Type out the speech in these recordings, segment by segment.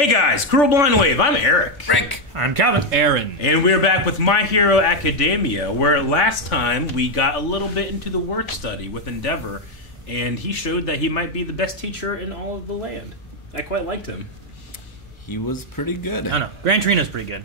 Hey guys, Cruel Blind Wave, I'm Eric. Frank. I'm Calvin. Aaron. And we're back with My Hero Academia, where last time we got a little bit into the word study with Endeavor, and he showed that he might be the best teacher in all of the land. I quite liked him. He was pretty good. I don't know. Gran Torino's pretty good,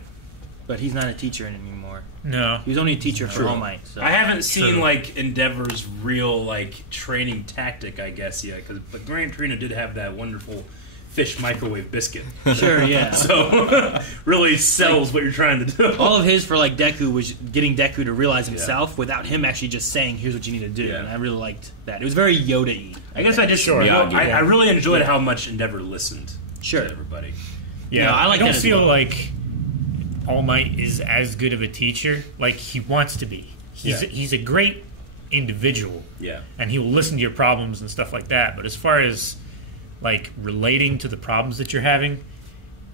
but he's not a teacher anymore. No. He was only a teacher for All Might. So. I haven't seen like Endeavor's real like training tactic, I guess, yet. But Gran Torino did have that wonderful fish microwave biscuit. Sure, yeah. So really sells what you're trying to do. All of his for like Deku was getting Deku to realize himself without him actually just saying, "Here's what you need to do." Yeah. And I really liked that. It was very Yoda-y. I guess I just Sure. I really enjoyed how much Endeavor listened Sure. to everybody. Yeah, No, I like don't that as feel well. like All Might is as good of a teacher like he wants to be. He's a great individual. Yeah. And he will listen to your problems and stuff like that. But as far as like relating to the problems that you're having,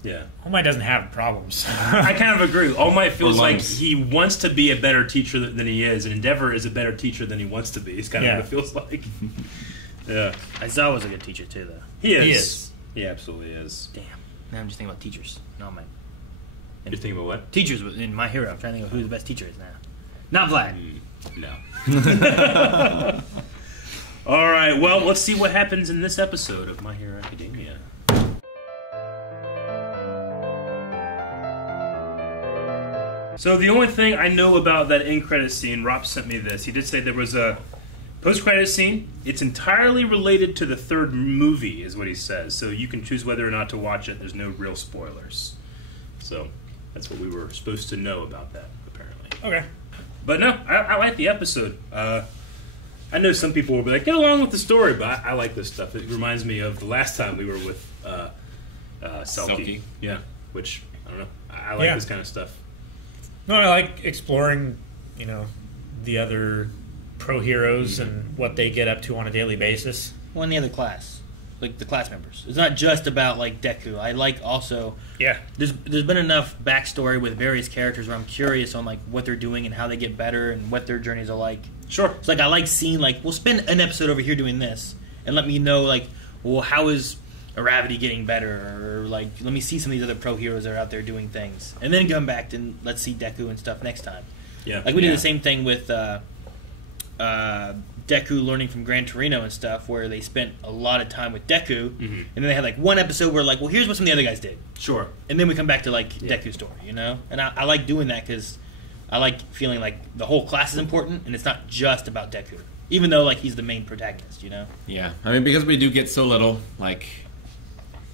Yeah. All Might doesn't have problems. I kind of agree. All Might feels Or like lungs. he wants to be a better teacher than he is, and Endeavor is a better teacher than he wants to be. It's kind of Yeah. what it feels like. Yeah. Aizawa's a good teacher too, though. He is. He is. He absolutely is. Damn. Now I'm just thinking about teachers. No, Might. You're thinking about what? Teachers in My Hero. I'm trying to think of who the best teacher is now. Not Vlad. No. All right. Well, let's see what happens in this episode of My Hero Academia. So the only thing I know about that end credit scene, Rob sent me this. He did say there was a post-credit scene. It's entirely related to the third movie, is what he says. So you can choose whether or not to watch it. There's no real spoilers. So that's what we were supposed to know about that, apparently. Okay. But no, I like the episode. I know some people will be like, get along with the story, but I like this stuff. It reminds me of the last time we were with Selkie. Selkie. Yeah, which, I don't know. I like Yeah. this kind of stuff. No, I like exploring, the other pro heroes and what they get up to on a daily basis. Well, in the other class. Like the class members. It's not just about like Deku. I like also Yeah. there's been enough backstory with various characters where I'm curious on like what they're doing and how they get better and what their journeys are like. Sure. It's like I like seeing like we'll spend an episode over here doing this and let me know like, well, how is Aravity getting better, or like let me see some of these other pro heroes that are out there doing things, and then come back and let's see Deku and stuff next time. Yeah. Like we did the same thing with Deku learning from Gran Torino and stuff, where they spent a lot of time with Deku, and then they had like one episode where like, well, here's what some of the other guys did, Sure. and then we come back to like Deku's story, And I like doing that because I like feeling like the whole class is important, and it's not just about Deku, even though like he's the main protagonist, Yeah. I mean, because we do get so little, like,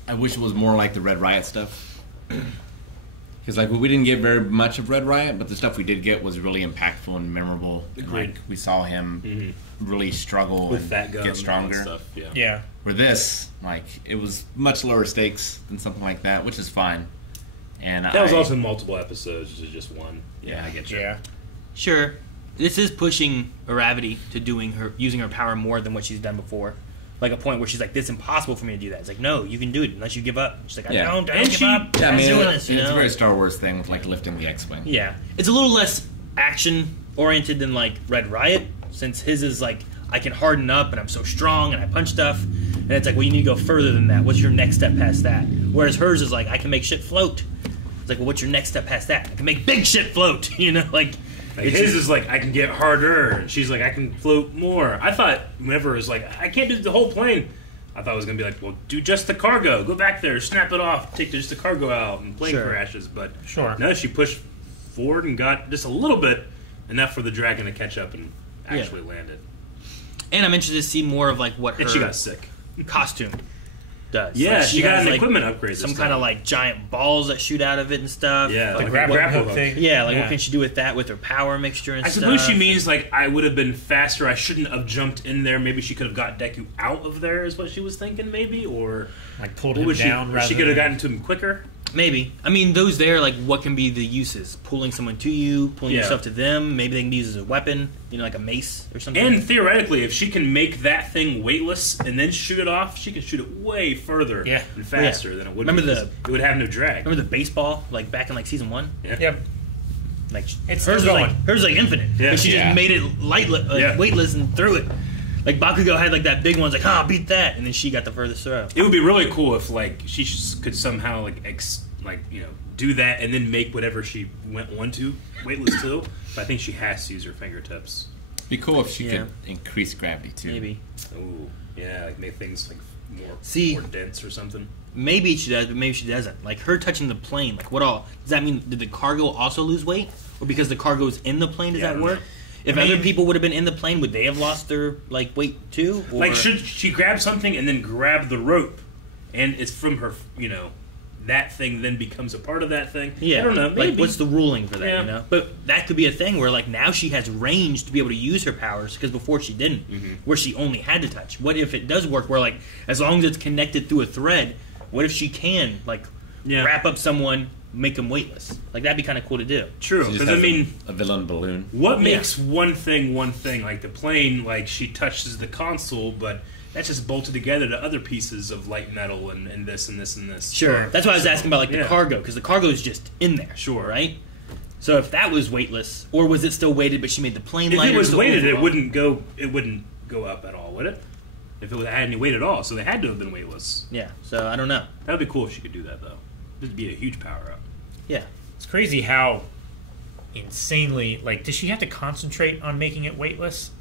I wish it was more like the Red Riot stuff. Because, like, we didn't get very much of Red Riot, but the stuff we did get was really impactful and memorable. And, Agreed. like, we saw him really struggle With and that gun get stronger. and stuff. Yeah. Yeah. For this, like, it was much lower stakes than something like that, which is fine. And That was also multiple episodes, this is just one. Yeah. I get you. Yeah. Sure, this is pushing Aravity to using her power more than what she's done before. Like a point where she's like, "This is impossible for me to do that." It's like, "No, you can do it unless you give up." She's like, "I Yeah. don't And give she- up. Yeah, I I'm mean, doing it's this." a very Star Wars thing with, like, lifting the X-Wing. Yeah, it's a little less action oriented than like Red Riot, since his is like I can harden up and I'm so strong and I punch stuff, and it's like, well, you need to go further than that. What's your next step past that? Whereas hers is like I can make shit float. It's like, well, what's your next step past that? I can make big shit float. Like Like his is like, I can get harder, and she's like, I can float more. I thought whenever it was like, I can't do the whole plane, I thought it was going to be like, well, do just the cargo. Go back there, snap it off, take just the cargo out, and plane Sure. crashes. But Sure. no, she pushed forward and got just a little bit, enough for the dragon to catch up and actually land it. And I'm interested to see more of like what her And she got sick. costume does. Yeah, Like, she got has, an like, equipment upgrade this some time. kind of like giant balls that shoot out of it and stuff. Yeah, The like grappling grapple hook hook. thing. Yeah, like what can she do with that with her power mixture and I stuff? suppose she means like I would have been faster. I shouldn't have jumped in there. Maybe she could have got Deku out of there. Is what she was thinking, maybe, or Like pulled what him was she? down rather She could have than- gotten to him quicker. Maybe. I mean, those there, like, what can be the uses? Pulling someone to you, pulling Yeah. yourself to them. Maybe they can be used as a weapon, like a mace or something. And theoretically, if she can make that thing weightless and then shoot it off, she can shoot it way further Yeah. and faster than it would. Remember because it would have no drag. Remember the baseball, like, back in, like, season 1? Yeah. Yep. Like, It's hers still was going. like, hers was like infinite. Yeah. But she Yeah. just made it Yeah. weightless and threw it. Like Bakugo had like that big one, like, "Ah, beat that," and then she got the furthest throw. It would be really cool if like she could somehow do that and then make whatever she went on to weightless too. But I think she has to use her fingertips. Be cool if she Yeah. could increase gravity too. Maybe. Ooh, yeah, like make things like See- more dense or something. Maybe she does, but maybe she doesn't. Like her touching the plane, like what all does that mean? Did the cargo also lose weight, or because the cargo's in the plane, does Yeah, I that don't work? know. If I other mean- people would have been in the plane, would they have lost their like weight too? Or, Like, should she grab something and then grab the rope, and it's from her, that thing then becomes a part of that thing? yeah, I don't know. Maybe. Like what's the ruling for that? Yeah. You know, but that could be a thing where like now she has range to be able to use her powers because before she didn't, where she only had to touch. What if it does work? Where like as long as it's connected through a thread, what if she can like Yeah. wrap up someone, make them weightless? Like that'd be kind of cool to do. True? She just Because I has mean, a villain balloon. what Yeah. makes one thing? Like the plane, like she touches the console, but that's just bolted together to other pieces of light metal and this and this and this. Sure. That's why I was asking about like the Yeah. cargo, because the cargo is just in there. Sure. Right? So if that was weightless, or was it still weighted but she made the plane If lighter? it was so weighted, it overall- wouldn't go up at all, would it? If it had any weight at all, so they had to have been weightless. Yeah, so I don't know. That would be cool if she could do that, though. It'd be a huge power up. Yeah. It's crazy how insanely, like, does she have to concentrate on making it weightless?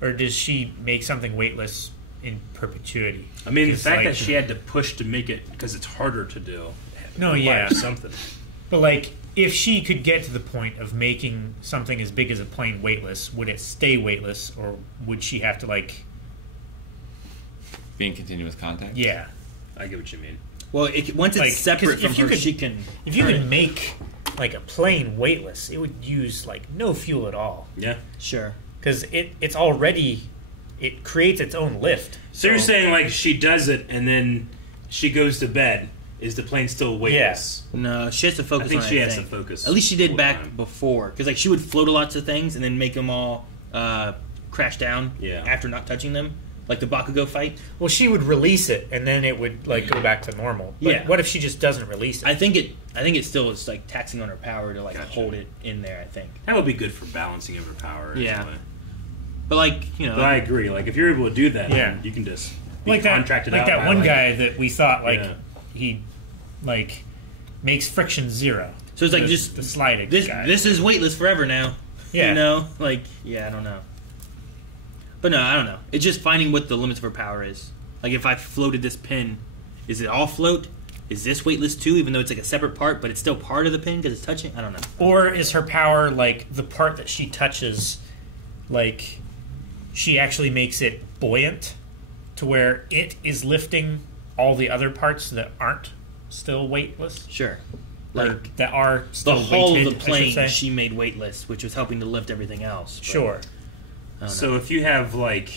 Or does she make something weightless in perpetuity? I mean, the Because, fact like, that she had to push to make it because it's harder to do. No, requires yeah. something. But, like, if she could get to the point of making something as big as a plane weightless, would it stay weightless? Or would she have to, like, Be in continuous contact. yeah. I get what you mean. Well, once it's Like, separate 'cause from if you her, could- she can. If you turn could it. make, like, a plane weightless, it would use, like, no fuel at all. Yeah. Sure. Because it's already, it creates its own lift. So you're saying like she does it and then she goes to bed. Is the plane still weightless? No, she has to focus I think on she it, has to focus At least she did full back time. before. Because like she would float a lot of things and then make them all crash down Yeah. after not touching them. Like the Bakugo fight. Well, she would release it, and then it would, like, go back to normal. But Yeah. what if she just doesn't release it? I think it still is like taxing on her power to like Gotcha. hold it in there, I think. That would be good for balancing of her power. Yeah. Anyway. But like, you know, But I agree. Like if you're able to do that, Yeah. then you can just be like that, contracted like out that by, one like- guy that we thought, like, Yeah. he, like, makes friction zero. So it's like The- just the sliding this guy. this is weightless forever now. Yeah. You know? Like, yeah, I don't know. But no, I don't know. It's just finding what the limits of her power is. Like if I floated this pin, is it all float? Is this weightless too, even though it's like a separate part, but it's still part of the pin because it's touching? I don't know. Or is her power, like, the part that she touches, like, she actually makes it buoyant to where it is lifting all the other parts that aren't still weightless? Sure. Or Like that are the still hull weighted, of the I plane should say? she made weightless, which was helping to lift everything else. But Sure. I don't know. So if you have like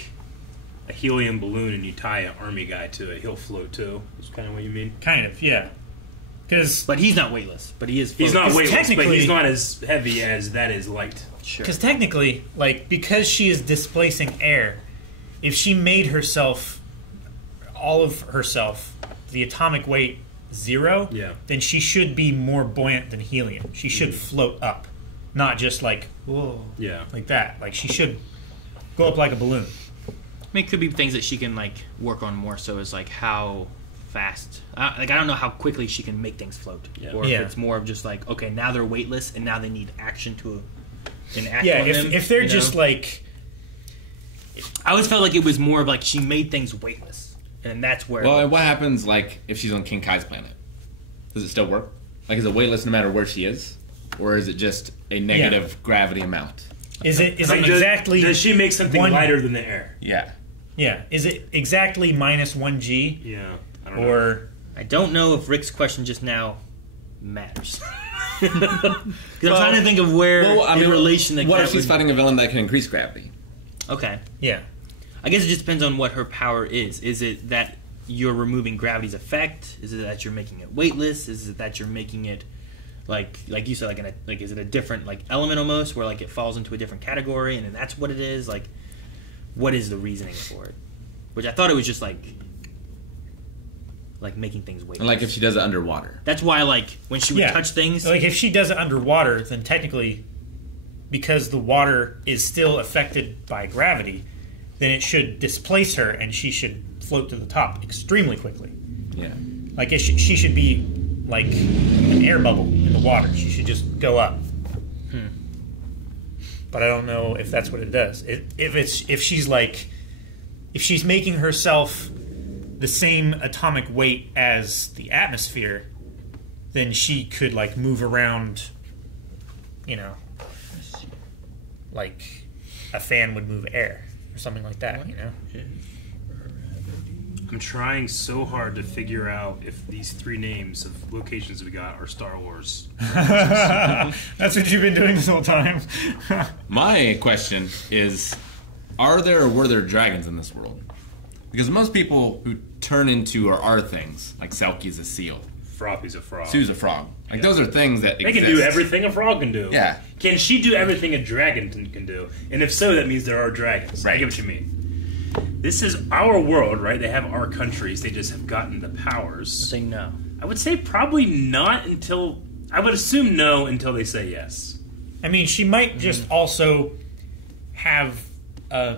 a helium balloon and you tie an army guy to it, he'll float too. Is kind of what you mean? Kind of, yeah. Because But he's not weightless. But he is. He's floating. not Because weightless, but technically- he's not as heavy as that is light. Sure. technically, like, because she is displacing air, if she made herself, all of herself, the atomic weight 0, Yeah. then she should be more buoyant than helium. She should float up, not just like, whoa, Yeah. like that. Like, she should go up like a balloon. I mean, it could be things that she can like work on more. So is like how fast. Like I don't know how quickly she can make things float, Yeah. or if Yeah. it's more of just like okay, now they're weightless and now they need action to enact Yeah, on if, them. if they're you just know? like, I always felt like it was more of like she made things weightless, and that's where. Well, and what happens like if she's on King Kai's planet? Does it still work? Like, is it weightless no matter where she is, or is it just a negative gravity amount? is it I mean, exactly Does she make something one- lighter than the air? Yeah. Yeah, is it exactly minus 1g, Yeah. I don't know. or I don't know if Rick's question just now matters. Because I'm trying to think of where in relation that what that if she's would- fighting a villain that can increase gravity? Okay. yeah, I guess it just depends on what her power is. Is it that you're removing gravity's effect? Is it that you're making it weightless? Is it that you're making it like you said, like is it a different like element almost where like it falls into a different category and then that's what it is? Like, what is the reasoning for it? Which I thought it was just like making things weightless. And like if she does it underwater. That's why like when she would yeah. touch things. Like if she does it underwater, then technically, because the water is still affected by gravity, then it should displace her, and she should float to the top extremely quickly. Yeah. Like she should be like an air bubble in the water. She should just go up. But I don't know if that's what it does. If she's making herself the same atomic weight as the atmosphere, then she could like move around, you know, like a fan would move air or something like that, you know. I'm trying so hard to figure out if these 3 names of locations we got are Star Wars. That's what you've been doing this whole time. My question is, are there or were there dragons in this world? Because most people who turn into or are things, like Selkie's a seal, Froppy's a frog. Sue's a frog. Like, those are things that They exist. can do everything a frog can do. Yeah. Can she do everything a dragon can do? And if so, that means there are dragons. I Right. get what you mean. This is our world, right? They have our countries. They just have gotten the powers. Say no. I would say probably not until... I would assume no until they say yes. I mean, she might just also have a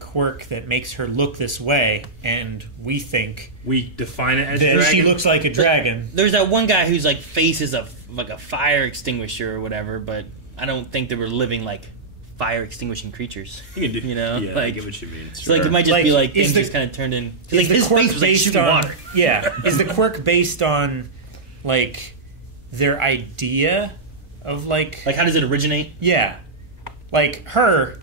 quirk that makes her look this way, and we think We define it as that dragon. she looks like a dragon. There's that one guy whose like face is like a fire extinguisher or whatever, but I don't think they were living like fire extinguishing creatures. You can do, You know, Yeah, I like- get what you mean. So like it might just be like is things the- just kind of turned in. Is Like the his quirk face was like based shooting on water. Yeah, is the quirk based on like their idea of like Like how does it originate? yeah, like her,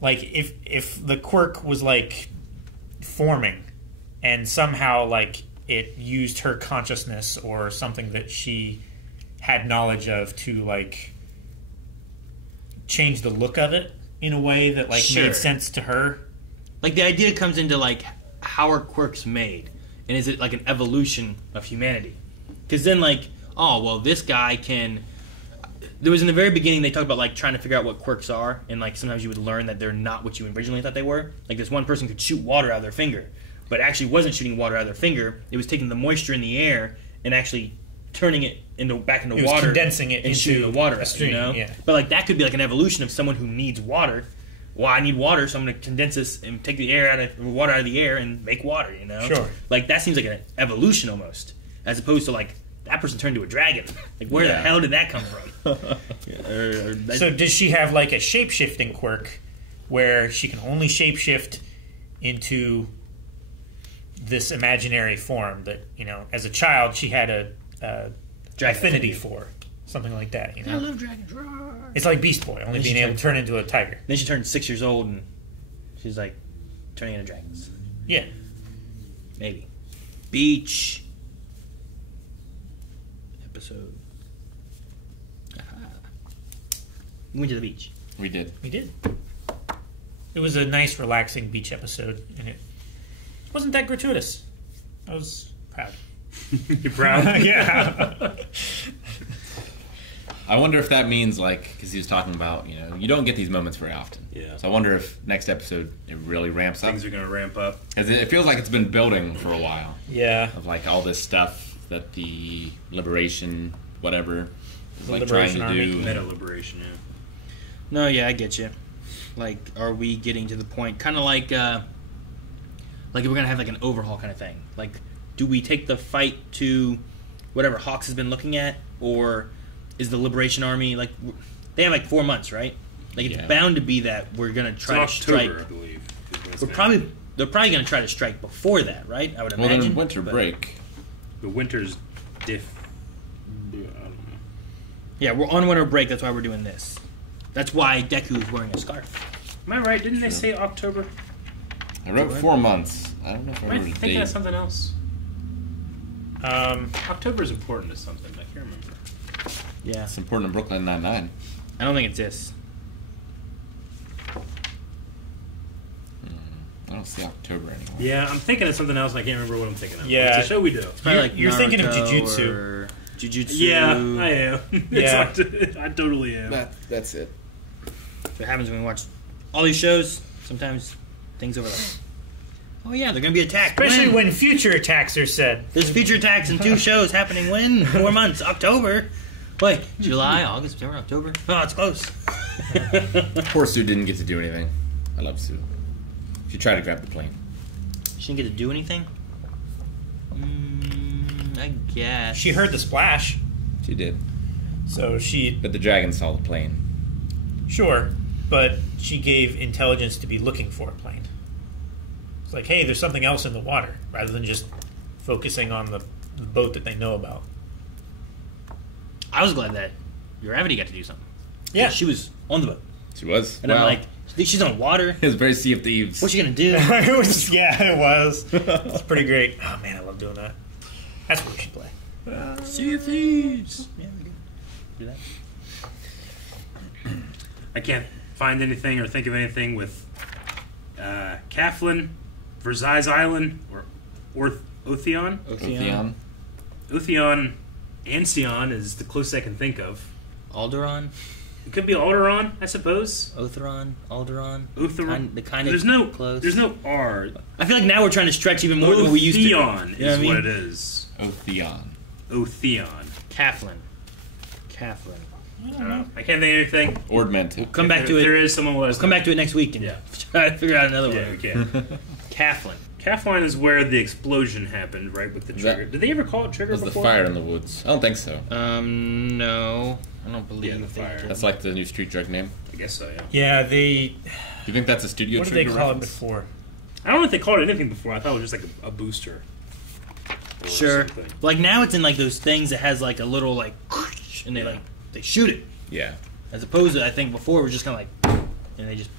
like if the quirk was like forming, and somehow like it used her consciousness or something that she had knowledge of to like change the look of it in a way that like Sure. made sense to her. Like the idea comes into like how are quirks made, and is it like an evolution of humanity? Because then like, oh well, this guy can. There was in the very beginning they talked about like trying to figure out what quirks are, and like sometimes you would learn that they're not what you originally thought they were. Like this one person could shoot water out of their finger, but actually wasn't shooting water out of their finger. It was taking the moisture in the air and actually turning it back into It was water, condensing it and into shooting the water a out, stream, You know? yeah. But like that could be like an evolution of someone who needs water. Well, I need water, so I'm going to condense this and take the water out of the air and make water. You know, Sure. Like that seems like an evolution almost, as opposed to like that person turned into a dragon. Like where the Yeah. hell did that come from? So does she have like a shape-shifting quirk where she can only shape-shift into this imaginary form that, you know, as a child she had a Dragon affinity for? Something like that, you I know? love dragons. Roar. It's like Beast Boy, only Then she being able to turn into a tiger. Then she turned 6 years old and she's like turning into dragons. Yeah. Maybe. Beach episode. We went to the beach. We did. We did. It was a nice, relaxing beach episode, and it wasn't that gratuitous. I was proud. You're proud? Yeah. I wonder if that means, like, because he was talking about, you know, you don't get these moments very often. Yeah. So I wonder if next episode it really ramps up. Things are going to ramp up. Because it feels like it's been building for a while. Yeah. Of, like, all this stuff that the Liberation, whatever, is, The like, Liberation trying to Army. do. Meta liberation, yeah. No, yeah, I get you. Like, are we getting to the point? Kind of like we're gonna have like an overhaul kind of thing. Like, do we take the fight to whatever Hawks has been looking at, or is the Liberation Army like they have like 4 months, right? Like it's Yeah. bound to be that we're gonna It's try to October, strike. I believe. is when it's They're probably gonna try to strike before that, right? I would Well, imagine. then winter But- break. The winter's diff. I don't know. Yeah, we're on winter break. That's why we're doing this. That's why Deku is wearing a scarf. Am I right? Didn't they say October? I wrote 4 months. I don't know if I Am I wrote a thinking of date. something else? October is important to something, but I can't remember. Yeah, It's important in Brooklyn Nine-Nine. I don't think it's this. I don't see October anymore. Yeah, I'm thinking of something else and I can't remember what I'm thinking of. Yeah. It's a show we do. Probably like You're thinking of Naruto Jujutsu. or Jujutsu. Yeah, I am. Yeah. I totally am. That's it. What happens when we watch all these shows? Sometimes things overlap. Oh yeah, they're gonna be attacked. Especially when future attacks are said. There's future attacks in 2 shows happening when 4 months. October. Wait, July, August, September, October. Oh, it's close. Poor Sue didn't get to do anything. I love Sue. She tried to grab the plane. She didn't get to do anything? I guess. She heard the splash, She did. so she But the dragon saw the plane. sure, but she gave intelligence to be looking for a plane. It's like, hey, there's something else in the water, rather than just focusing on the boat that they know about. I was glad that Gravity got to do something. Yeah. She was on the boat. She was. And I'm like, she's on water. it was very Sea of Thieves. What's she going to do? It was, it was. It's pretty great. Oh man, I love doing that. That's what we should play. Sea of Thieves. Yeah, we do that. I can't find anything or think of anything with Kaflin, Versailles Island, or Otheon. Otheon. Otheon, Ancyon is the closest I can think of. Alderaan. It could be Alderaan, I suppose. Otheron. Alderaan. Otheron. The kind of There's no close. There's no R. I feel like now we're trying to stretch even more than we used to. Otheon You know is what I what mean? it is. Otheon. Otheon. Kaflin. I don't know. I can't think of anything. Ordment. Come back If to there it. is someone. Come back to it next week and Yeah. try to figure out another Yeah, one. we can. Kaflin. Kafline is where the explosion happened, right, with the trigger. Did they ever call it trigger Was the before? fire in the woods? I don't think so. No. I don't believe Yeah, the they fire. did. That's like the new street drug name. I guess so, yeah. Yeah, they. Do you think that's a studio What did they trigger call it reference? before? I don't know if they called it anything before. I thought it was just like a booster. Or Sure. something. Like now it's in like those things that has like a little like and they shoot it. Yeah. As opposed to I think before it was just kinda like and they just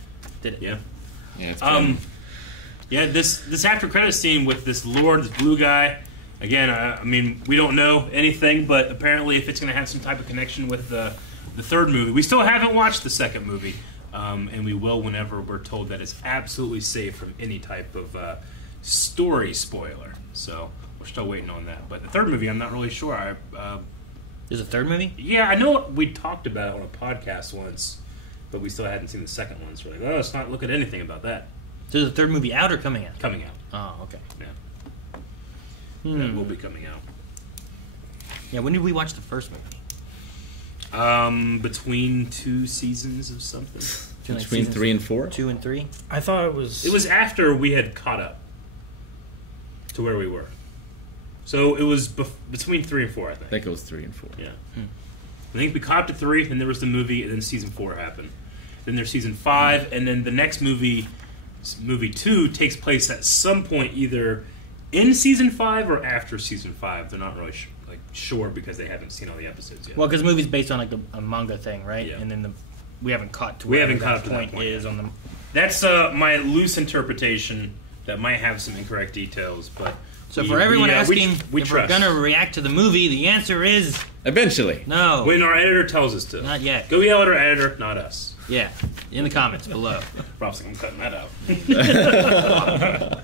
did it. Yeah. Yeah, it's Yeah, this after credit scene with this Lord, this blue guy. Again, I mean, we don't know anything, but apparently, if it's going to have some type of connection with the third movie, we still haven't watched the second movie, and we will whenever we're told that it's absolutely safe from any type of story spoiler. So we're still waiting on that. But the third movie, I'm not really sure. There's a third movie? Yeah, I know we talked about it on a podcast once, but we still hadn't seen the second one. So we're like, oh, let's not look at anything about that. So is the third movie out or coming out? Coming out. Oh, okay. Yeah. Hmm. That will be coming out. Yeah, when did we watch the first movie? Between two seasons of something. between 3 and 4. 2 and 3? I thought it was. It was after we had caught up to where we were. So it was between 3 and 4, I think. I think it was 3 and 4. Yeah. I think we caught up to 3, and there was the movie, and then season 4 happened. Then there's season 5, and then the next movie, movie 2, takes place at some point either in season 5 or after season 5. They're not really sure because they haven't seen all the episodes yet. Well, because the movie's based on like a manga thing, right? Yeah. And then we haven't caught to We where haven't that caught up to that point point is yet. on the. That's my loose interpretation that might have some incorrect details, but So for everyone asking we if we're trust. gonna react to the movie, the answer is Eventually. no. When our editor tells us to. Not yet. Go yell at our editor, not us. Yeah, in the comments below. Rob's like, I'm cutting that out.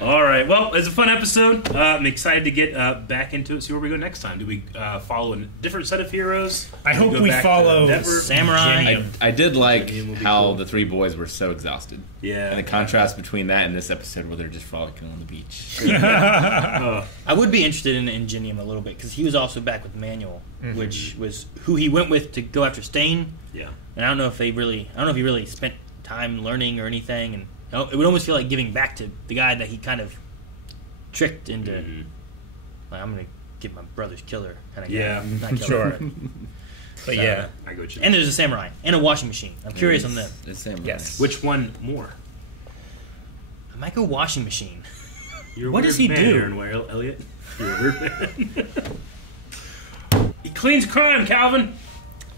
All right. Well, it's a fun episode. I'm excited to get back into it. See where we go next time. Do we follow a different set of heroes? I Do hope go we back to follow Denver? Samurai. Virginia. I did like It will be how cool. the 3 boys were so exhausted. Yeah. And the contrast between that and this episode where they're just frolicking on the beach. Oh, I would be interested in Ingenium a little bit because he was also back with Manuel, which was who he went with to go after Stain. yeah. And I don't know if he really spent time learning or anything, and it would almost feel like giving back to the guy that he kind of tricked into. Mhm. Like, I'm gonna get my brother's killer kind of Yeah. guy. Not killer, Sure. but- But So, yeah. I go with you. And there's a samurai and a washing machine. I'm curious on them. The same. Yes. Which one more? I might go washing machine. You're a What weird does he man, do? Aaron Ware, Elliot. You're a weird man. He cleans crime, Calvin.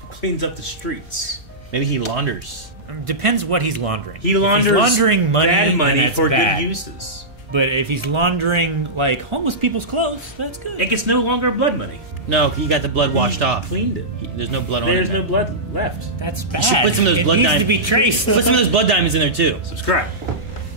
He cleans up the streets. Maybe he launders. Depends what he's laundering. He If launders he's laundering money, bad then money that's for bad. good uses. But if he's laundering like homeless people's clothes, that's good. It gets no longer blood money. No, he got the blood washed off. Cleaned it. There's no blood on There's it. no now. blood left. That's bad. should put some of those it blood needs diamonds. to be traced. Put some of those blood diamonds in there too. Subscribe.